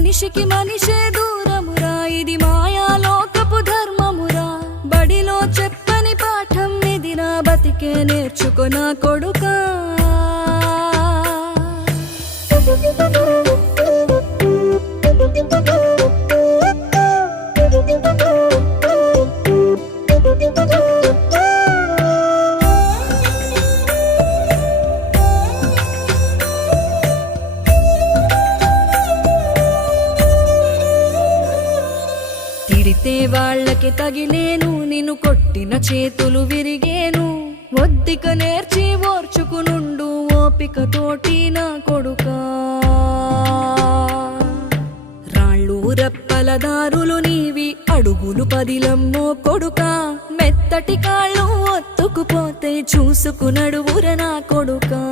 మనిషికి మనిషే దూరమురా, ఇది మాయాలోకపు ధర్మమురా. బడిలో చెప్పని పాఠం ఇది, నా బతికే నేర్చుకో నా కొడుకా. తిడితే వాళ్ళకి తగిలేను, నిన్ను కొట్టిన చేతులు విరిగేను. ఒద్దిక నేర్చి ఓర్చుకునుండు ఓపిక తోటి నా కొడుకా. రాళ్ళు రెప్పల దారులు నీవి, అడుగులు పదిలమ్మో కొడుకా. మెత్తటి కాళ్ళు ఒత్తుకుపోతే చూసుకునడువుర నా కొడుకా.